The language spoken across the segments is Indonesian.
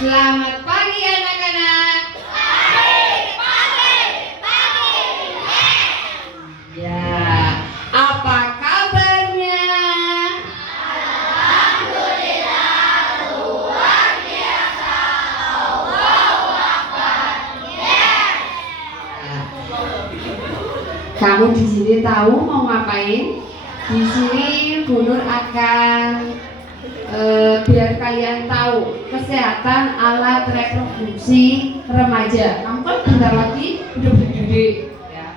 Selamat pagi anak-anak. Ya, apa kabarnya? Kamu di sini tahu mau ngapain? Di sini Bu Nur akan biar kalian tahu kesehatan alat reproduksi remaja. Kamu kan bentar lagi udah gede, ya.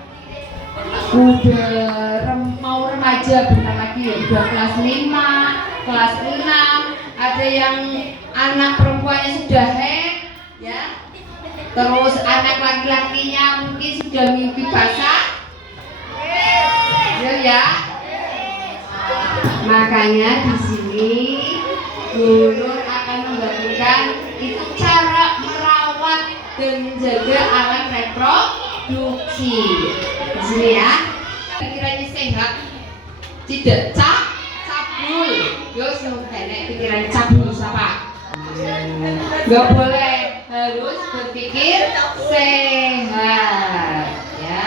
Mau remaja bentar lagi, udah kelas 5, kelas 6. Ada yang anak perempuannya sudah head, ya. Terus anak laki-lakinya mungkin sudah mimpi basah. Ya. Makanya di sini Bu Nur akan membagikan itu cara merawat dan menjaga alat reproduksi. Di sini ya. Pikirannya sehat, tidak cabul. Yo semuanya pikiran cabul siapa? Gak boleh, harus berpikir sehat, ya.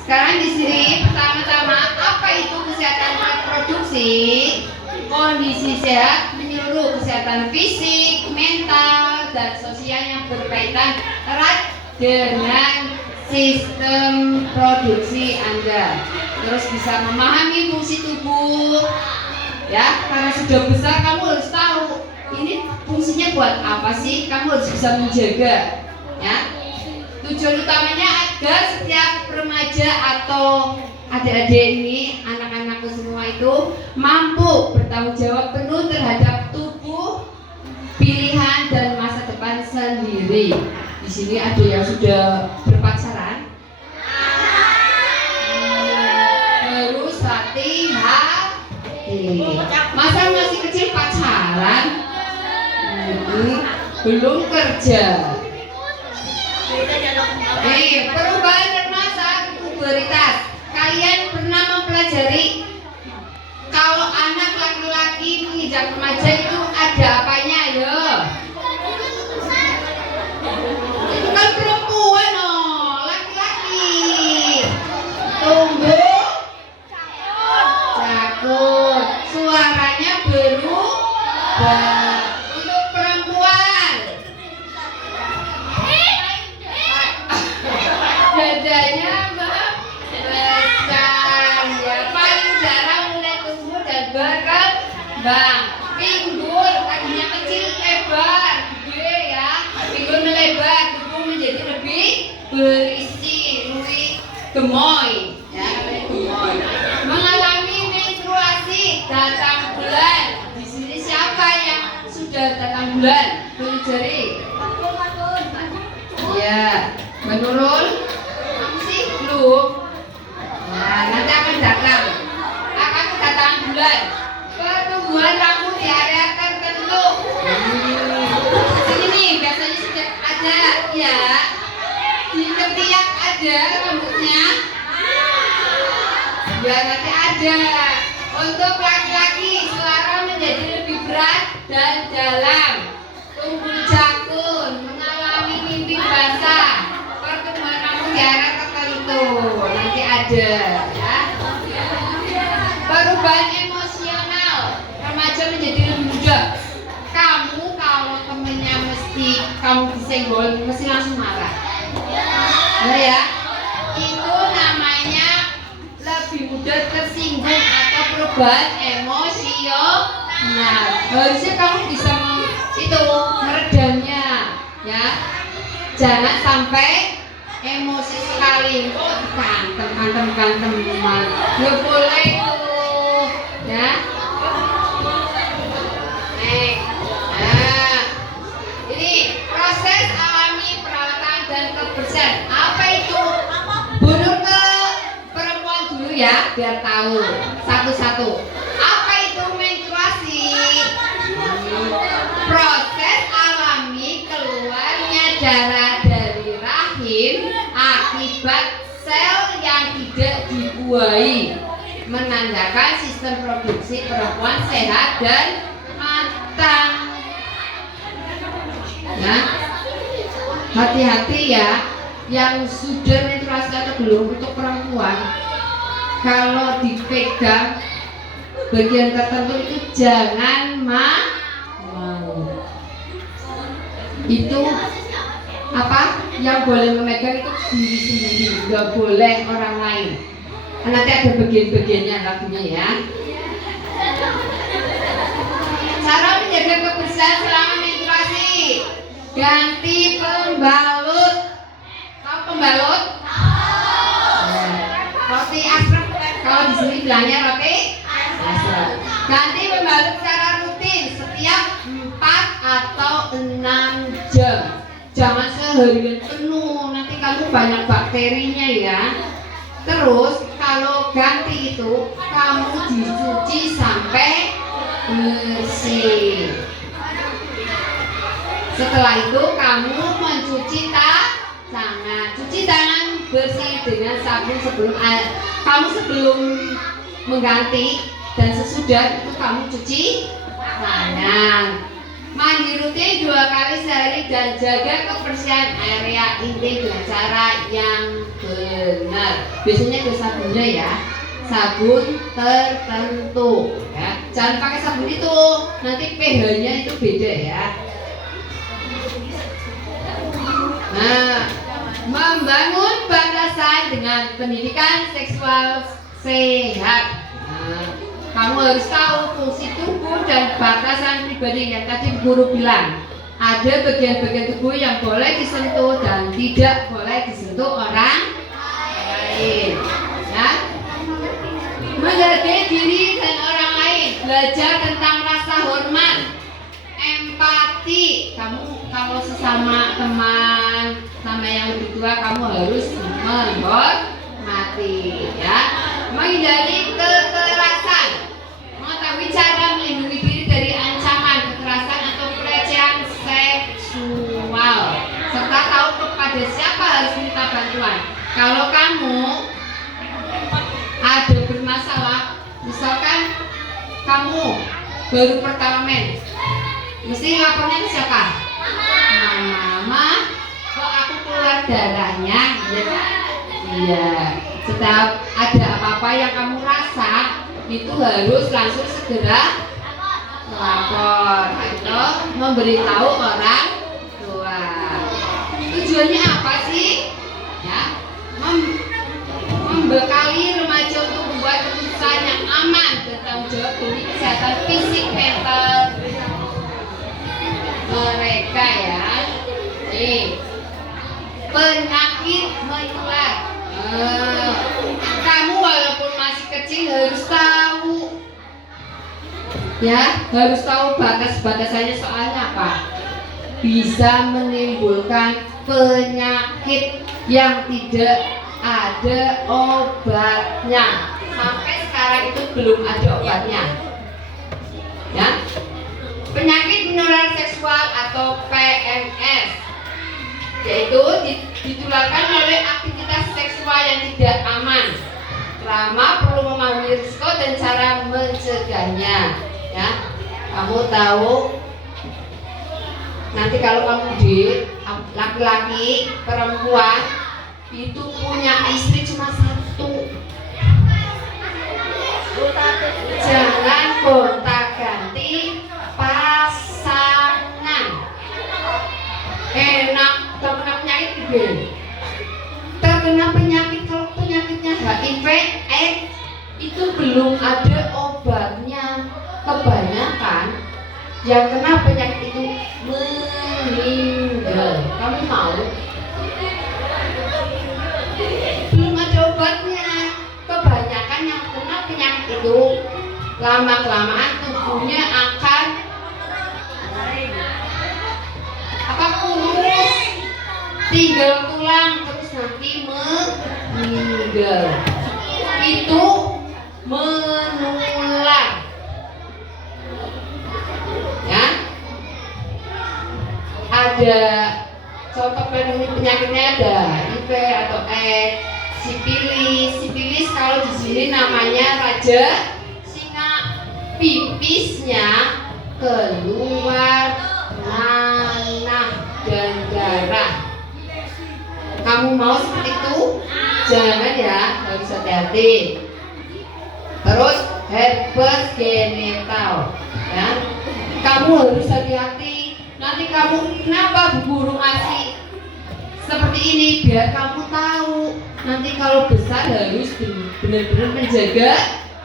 Sekarang di sini pertama-tama apa itu kesehatan reproduksi? Kondisi sehat menyeluruh kesehatan fisik, mental, dan sosial yang berkaitan erat dengan sistem produksi Anda. Terus bisa memahami fungsi tubuh, ya. Karena sudah besar kamu harus tahu ini fungsinya buat apa sih. Kamu harus bisa menjaga, ya. Tujuan utamanya agar setiap remaja atau adik-adik ini, anak-anakku semua itu mampu bertanggung jawab penuh terhadap tubuh, pilihan dan masa depan sendiri. Di sini ada yang sudah berpacaran, terus hati-hati. Masa masih kecil pacaran, belum kerja. Perubahan remaja pubertas. Kalian pernah mempelajari kalau anak laki-laki menginjak remaja itu ada apanya, ya? Itu kan perempuan, oh, laki-laki. Tumbuh, cakur, suaranya berubah. Untuk perempuan, dadanya berkembang. Pinggul tadinya kecil lebar, gede ya. Pinggul melebar, tubuh menjadi lebih berisi, lebih gemoy, ya, gemoy. Mengalami menstruasi, datang bulan. Di sini siapa yang sudah datang bulan? Beri jari. Ya, menurun. Kamu sih belum. Nah, nanti akan datang bulan. Pertumbuhan rambut di area tertentu. Sini nih, biasanya sudah ada, ya. Di ketiak ada rambutnya. Ya, nanti ada. Untuk laki-laki, suara menjadi lebih berat dan dalam. Tumbuh jakun, mengalami mimpi basah. Pertumbuhan rambut di area tertentu. Nanti ada, ya. Perubahan emosional, remaja menjadi lebih mudah. Kamu kalau temennya mesti kamu disenggol, mesti langsung marah. Ya, itu namanya lebih mudah tersinggung atau perubahan emosional. Harusnya kamu bisa itu meredamnya, ya. Jangan sampai emosi sekali. Oh, kantem, nggak boleh. Ya. Nah, ini proses alami perawatan dan kebersihan. Apa itu? Bunuh ke perempuan dulu ya, biar tahu satu-satu. Apa itu menstruasi? Proses alami keluarnya darah dari rahim akibat sel yang tidak dibuahi, menandakan sistem produksi perempuan sehat dan matang. Ya, hati-hati ya, yang sudah menstruasi atau belum untuk perempuan, kalau dipegang bagian tertentu itu jangan mau. Itu apa? Yang boleh memegang itu diri sendiri, nggak boleh orang lain. Nanti ada bagian-bagiannya lagunya ya. Cara menjaga kebersihan selama menstruasi: ganti pembalut. Tahu pembalut? Roti asrep. Kalau di sini bilangnya roti asrep. Ganti pembalut secara rutin setiap 4 atau 6 jam. Jangan seharian penuh, nanti kamu banyak bakterinya ya. Terus kalau ganti itu kamu dicuci sampai bersih. Setelah itu kamu mencuci tangan. Cuci tangan bersih dengan sabun sebelum mengganti, dan sesudah itu kamu cuci tangan. Mandi rutin 2 kali sehari dan jaga kebersihan area intim dengan cara yang benar. Biasanya ada sabunnya ya, sabun tertentu ya. Jangan pakai sabun itu, nanti pH-nya itu beda ya. Nah, membangun batasan dengan pendidikan seksual sehat. Kamu harus tahu fungsi tubuh dan batasan pribadi. Yang tadi guru bilang, ada bagian-bagian tubuh yang boleh disentuh dan tidak boleh disentuh orang lain. Ya. Menghargai diri dan orang lain, belajar tentang rasa hormat, empati. Kamu kalau sesama teman, sama yang lebih tua, kamu harus menghormati. Ya. Menghindari kekerasan, mengetahui cara melindungi diri dari ancaman kekerasan atau pelecehan seksual, serta tahu kepada siapa harus minta bantuan. Kalau kamu ada bermasalah, misalkan kamu baru pertama mens, mesti lapornya ke siapa? Mama, kok aku keluar darahnya? Iya. Setiap ada apa-apa yang kamu rasa, itu harus langsung segera lapor atau memberitahu orang tua. Tujuannya apa sih? Ya, membekali remaja untuk membuat keputusan yang aman, bertanggung jawab demi kesehatan fisik mental mereka ya. Penyakit menular. Kamu walaupun masih kecil harus tahu ya, harus tahu batas-batasannya. Soalnya apa? Bisa menimbulkan penyakit yang tidak ada obatnya. Sampai sekarang itu belum ada obatnya ya. Penyakit menular seksual atau PMS, yaitu ditularkan oleh aktivitas seksual yang tidak aman. Lama perlu memahami risiko dan cara mencegahnya ya. Kamu tahu nanti kalau kamu di laki-laki, perempuan itu punya istri cuma 1, jangan gonta-ganti pasangan. Enak terkena penyakit gede. Terkena penyakit, kalau penyakitnya HIV/AIDS itu belum ada obatnya. Kebanyakan yang kena penyakit itu meninggal. Kamu mau? Belum ada obatnya. Kebanyakan yang kena penyakit itu lama-kelamaan tubuhnya akan kurus, tinggal tulang, terus nanti meninggal. Itu menular ya. Ada contoh penyakitnya, ada HIV atau AIDS, sipilis kalau di sini namanya raja singa. Pipisnya keluar nanah. dan darah. Kamu mau seperti itu? Jangan ya, harus hati-hati. Terus herpes genital, ya. Kamu harus hati-hati. Nanti kamu kenapa Bu Guru ngasih seperti ini biar kamu tahu. Nanti kalau besar harus benar-benar menjaga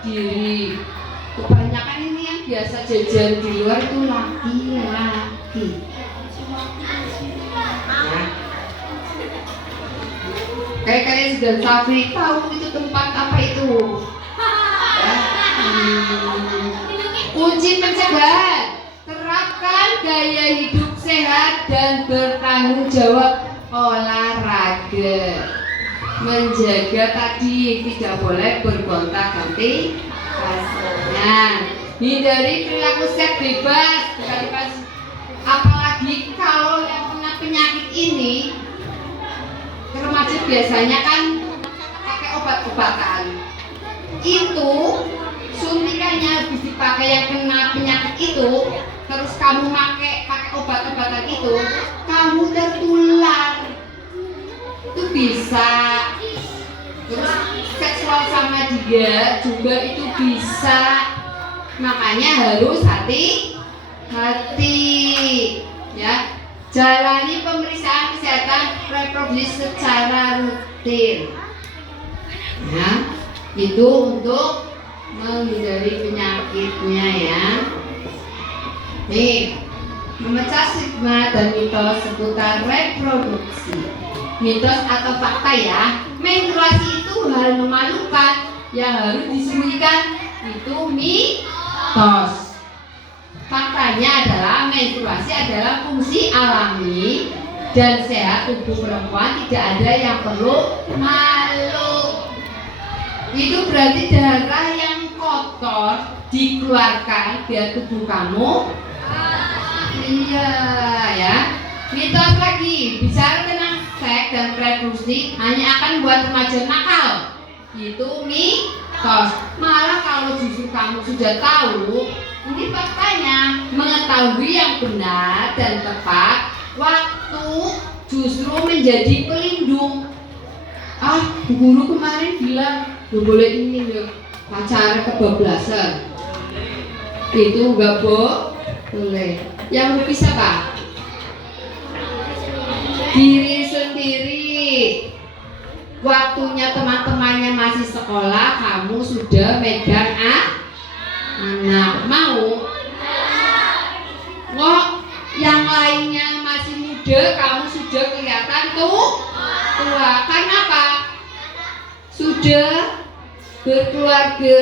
diri. Kebanyakan ini yang biasa jajan di luar itu laki-laki. Ya. Kayak kalian sudah tahu itu tempat apa itu? Ya. Kunci pencegahan: terapkan gaya hidup sehat dan bertanggung jawab olahraga. Menjaga tadi tidak boleh bergonta-ganti pasangan. Hindari perilaku seks bebas, apalagi kalau yang kena penyakit ini. Remaja biasanya kan pakai obat-obatan. Itu suntikannya habis dipakai yang kena penyakit itu, terus kamu pakai obat-obatan itu, kamu tertular. Itu bisa. Terus seksual sama dia juga itu bisa. Makanya harus hati-hati, ya. Jalani pemeriksaan kesehatan reproduksi secara rutin. Ya, itu untuk menghindari penyakitnya ya. Nih, memecah stigma dan mitos seputar reproduksi. Mitos atau fakta ya, menstruasi itu hal memalukan yang harus disembunyikan, itu mitos. Faktanya adalah menstruasi adalah fungsi alami dan sehat tubuh perempuan, tidak ada yang perlu malu. Itu berarti darah yang kotor dikeluarkan biar tubuh kamu. Iya ya. Mitos lagi, bicara tentang seks dan reproduksi hanya akan buat remaja nakal. Itu mitos. Malah kalau justru kamu sudah tahu, ini faktanya, mengetahui yang benar dan tepat waktu justru menjadi pelindung. Bu Guru kemarin bilang gak boleh ini loh, pacaran kebablasan. Itu enggak boleh. Yang bisa Pak? Diri sendiri. Waktunya teman-temannya masih sekolah, kamu sudah megang anak. Mau? Kok yang lainnya masih muda, kamu sudah kelihatan tua. Karena apa? Sudah berkeluarga.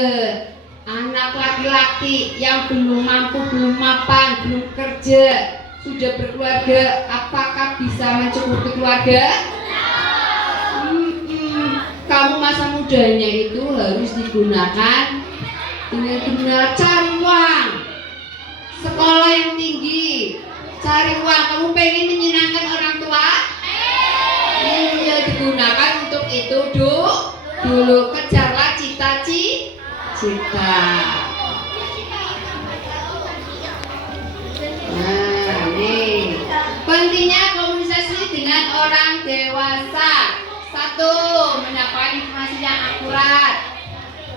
Anak laki-laki yang belum mampu, belum mapan, belum kerja, sudah berkeluarga, apakah bisa mencukupi keluarga? Kamu masa mudanya itu harus digunakan dengan benar. Cari uang, sekolah yang tinggi, cari uang. Kamu pengen menyenangkan orang tua? Iya, digunakan untuk itu dulu. Kejarlah cita-cita. Nah, ini pentingnya komunikasi dengan orang dewasa. 1. Mendapatkan informasi yang akurat,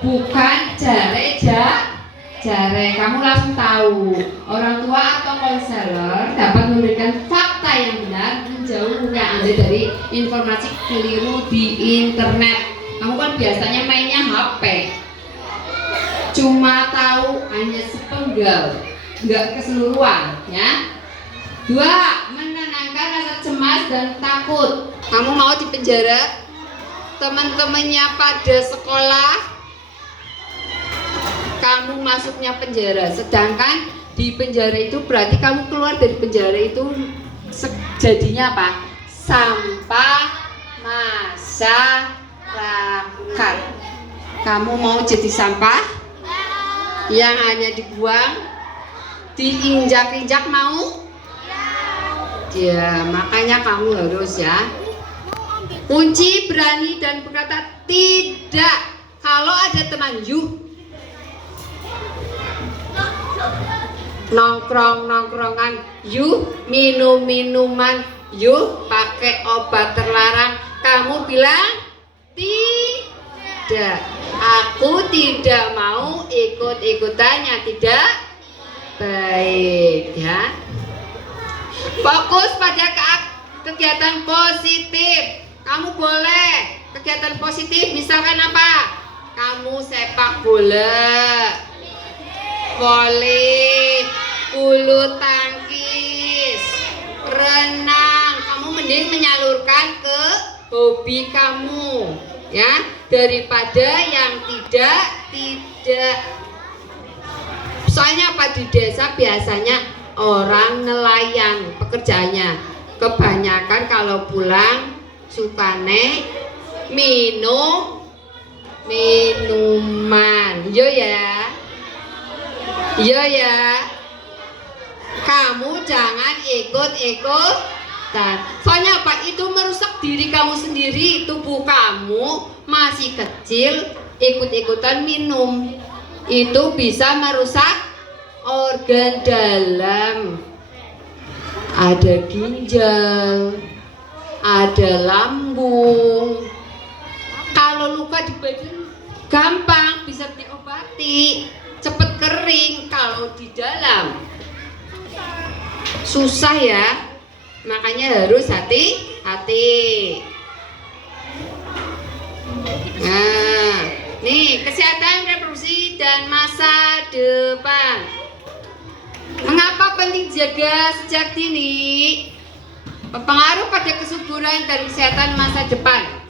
bukan jare. Kamu langsung tahu. Orang tua atau konselor dapat memberikan fakta yang benar, menjauhkan Anda dari informasi keliru di internet. Kamu kan biasanya mainnya HP, cuma tahu hanya sepenggal, nggak keseluruhan ya. 2. Menenangkan rasa cemas dan takut. Kamu mau dipenjara? Teman-temannya pada sekolah, kamu masuknya penjara. Sedangkan di penjara itu berarti kamu keluar dari penjara itu jadinya apa? Sampah masyarakat. Kamu mau jadi sampah yang hanya dibuang, diinjak-injak mau? Ya, makanya kamu harus ya. Kunci berani dan berkata tidak. Kalau ada teman nongkrong-nongkrongan yuk, minum-minuman yuk, pakai obat terlarang. Kamu bilang tidak. Aku tidak mau ikut-ikutannya, tidak baik ya. Fokus pada kegiatan positif. Kamu boleh kegiatan positif, misalkan apa? Kamu sepak bola, voli, bulu tangkis, renang. Kamu mending menyalurkan ke hobi kamu ya, daripada yang tidak. Soalnya apa, di desa biasanya orang nelayan pekerjaannya, kebanyakan kalau pulang sukane minuman. Yo ya, kamu jangan ikut-ikutan. Soalnya apa, itu merusak diri kamu sendiri. Tubuh kamu masih kecil, ikut-ikutan minum itu bisa merusak organ dalam. Ada ginjal, ada lambung. Kalau luka di badan gampang bisa diobati, cepet kering. Kalau di dalam susah ya, makanya harus hati-hati. Nah, nih kesehatan reproduksi dan masa depan. Mengapa penting jaga sejak dini? Berpengaruh pada kesuburan dan kesehatan masa depan.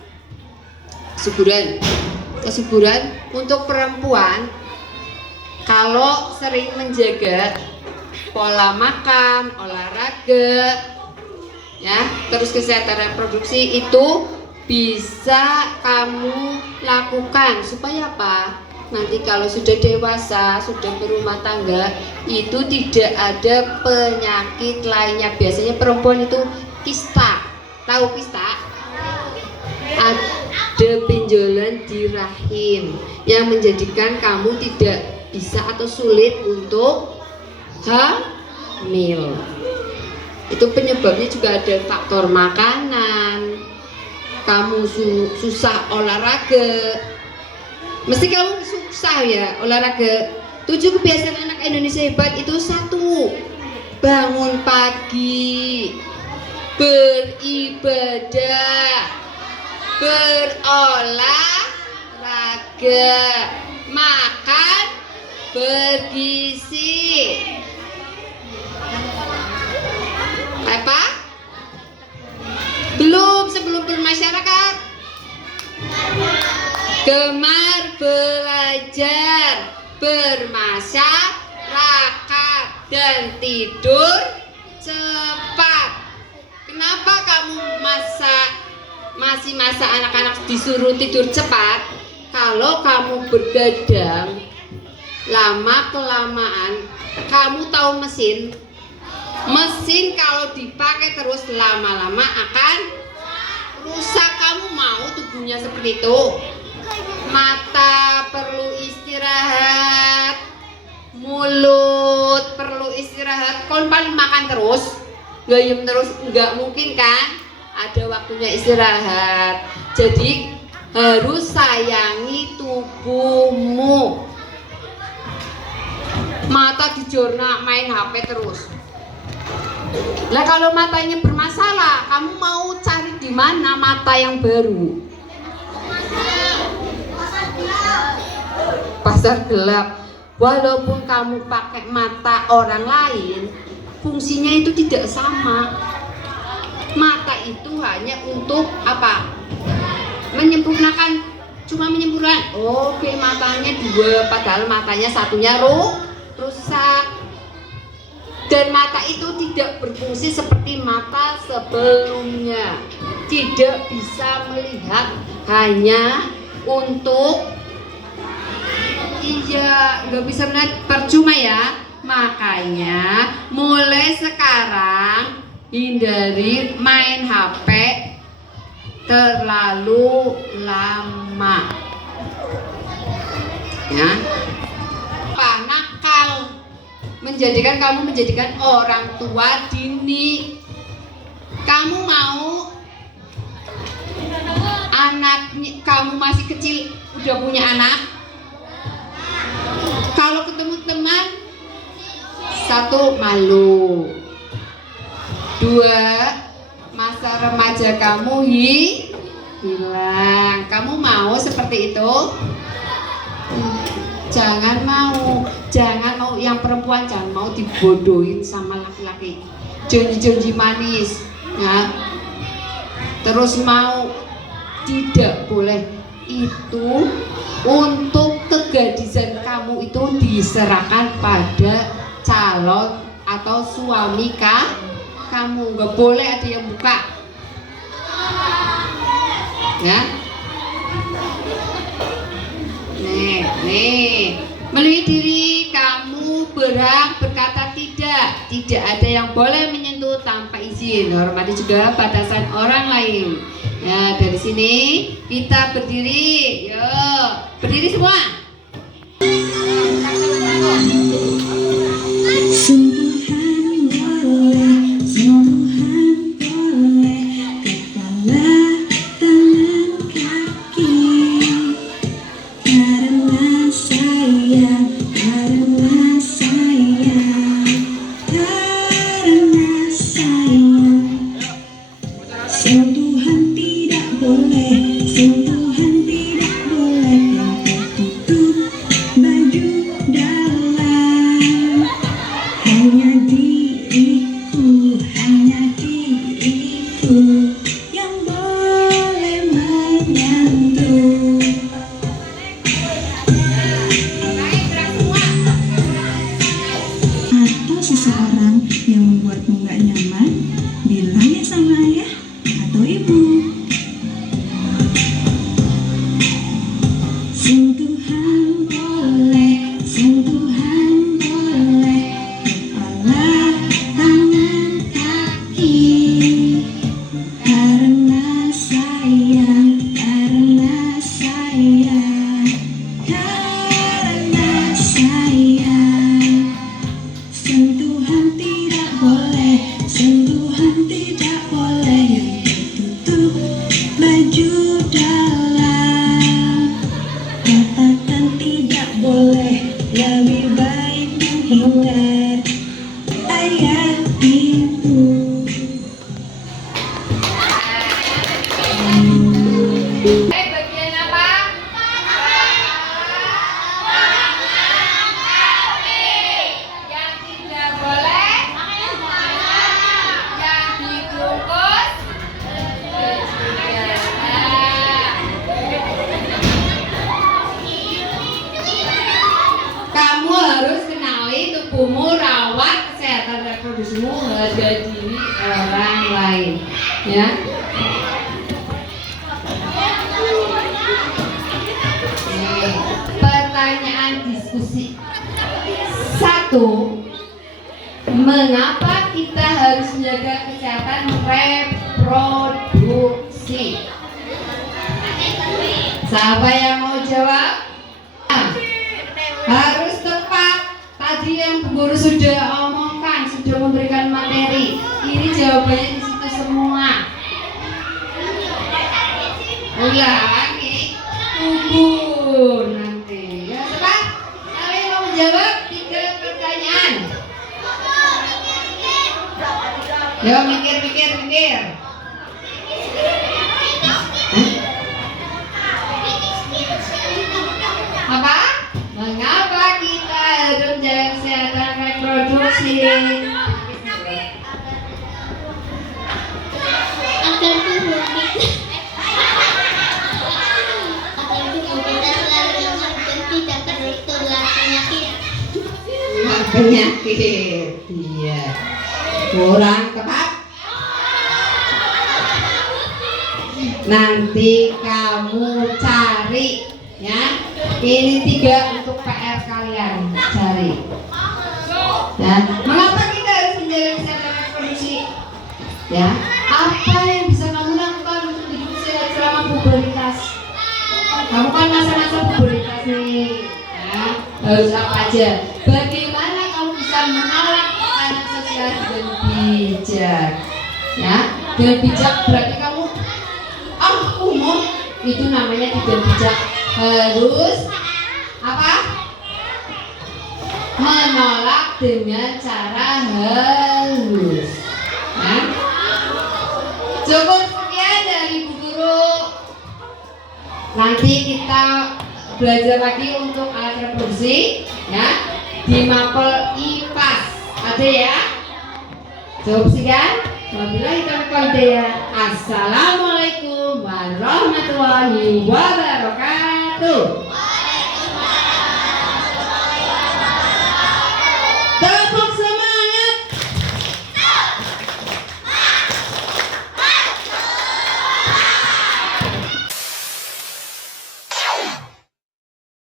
Kesuburan untuk perempuan, kalau sering menjaga pola makan, olahraga, ya, terus kesehatan reproduksi itu bisa kamu lakukan supaya apa? Nanti kalau sudah dewasa, sudah berumah tangga, itu tidak ada penyakit lainnya. Biasanya perempuan itu kista. Tahu kista? Ada benjolan di rahim yang menjadikan kamu tidak bisa atau sulit untuk hamil. Itu penyebabnya juga ada faktor makanan. Kamu susah olahraga. Mesti kamu susah ya olahraga. 7 kebiasaan anak Indonesia hebat itu: 1, bangun pagi, beribadah, berolahraga, makan bergizi. Apa? Belum, sebelum bermasyarakat. Gemar belajar, bermasyarakat, dan tidur cepat. Kenapa kamu masih masa anak-anak disuruh tidur cepat? Kalau kamu bergadang lama kelamaan, kamu tahu mesin kalau dipakai terus lama-lama akan rusak. Kamu mau tubuhnya seperti itu? Mata perlu istirahat, mulut perlu istirahat. Kalau paling makan terus, gayem terus, nggak mungkin kan? Ada waktunya istirahat. Jadi harus sayangi tubuhmu. Mata dijorna main HP terus. Nah, kalau matanya bermasalah, kamu mau cari di mana mata yang baru? Pasar gelap. Walaupun kamu pakai mata orang lain, fungsinya itu tidak sama. Mata itu hanya untuk apa? Menyempurnakan, cuma menyempurnakan. Oke, matanya 2, padahal matanya satunya rusak. Dan mata itu tidak berfungsi seperti mata sebelumnya. Tidak bisa melihat, hanya untuk nggak bisa melihat, percuma ya. Makanya mulai sekarang hindari main HP terlalu lama ya. Nakal menjadikan orang tua dini. Kamu mau kamu masih kecil udah punya anak? Kalau ketemu teman, satu, malu. Dua, masa remaja kamu hilang. Kamu mau seperti itu? Jangan mau yang perempuan, jangan mau dibodohin sama laki-laki. Janji-janji manis, ya. Terus mau, tidak boleh. Itu untuk kegadisan kamu itu diserahkan pada calon atau suami kamu. Nggak boleh ada yang buka, ya. Nih, melalui diri kamu berhak berkata tidak ada yang boleh menyentuh tanpa izin. Hormati juga batasan orang lain. Ya, dari sini kita berdiri. Yuk, berdiri semua. Sentuhan tidak boleh, sentuhan tidak boleh yang tertutup baju dalam. Hanya diriku yang boleh menyentuh. Atau seseorang yang membuatmu gak nyaman, bilang ya sama ayah atau ibu. Sentuhan boleh, sentuhan boleh, kepala, tangan, kaki. Karena sayang, karena sayang, karena sayang. Sentuhan tidak boleh, sentuhan tidak boleh yang tertutup baju dalam. Katakan tidak boleh, lebih baik menghindar. Ayah, ibu. Bagian apa? Yang tidak boleh, yang dibungkus. Kamu harus kenali tubuhmu, rawat kesehatan reproduksimu, harga diri orang lain, ya. Nih, pertanyaan diskusi. 1. Mengapa kita harus menjaga kesehatan reproduksi? Siapa yang mau jawab? Harus tepat. Tadi yang Bu Guru sudah omongkan, sudah memberikan materi. Ini jawabannya di situ semua. Ulangi, tubuh nanti. Ya, cepat. Siapa yang mau menjawab 3 pertanyaan? Yo, mikir. Apa? Mengapa kita harus menjaga kesehatan reproduksi? Agar tubuh kita selalu lemah dan tidak tertular Penyakit. Iya. Kurang tepat. Nanti kamu cari, ya. Ini 3 untuk PR kalian cari. Ya. Mengapa kita harus menjaga kesehatan reproduksi? Ya. Apa yang bisa kamu lakukan untuk hidup sehat selama pubertas? Kamu kan masa-masa pubertas nih. Ya. Harus apa aja? Bagaimana kamu bisa bijak. Ya, dengan bijak berarti kamu umum itu namanya tidak bijak. Harus apa? Menolak dengan cara halus. Ya. Cukup sekian dari Bu Guru. Nanti kita belajar lagi untuk alat reproduksi ya di mapel IPAS. Ada ya? Cukup sekian. Wabillahi taufiq wal hidayah. Assalamualaikum warahmatullahi wabarakatuh.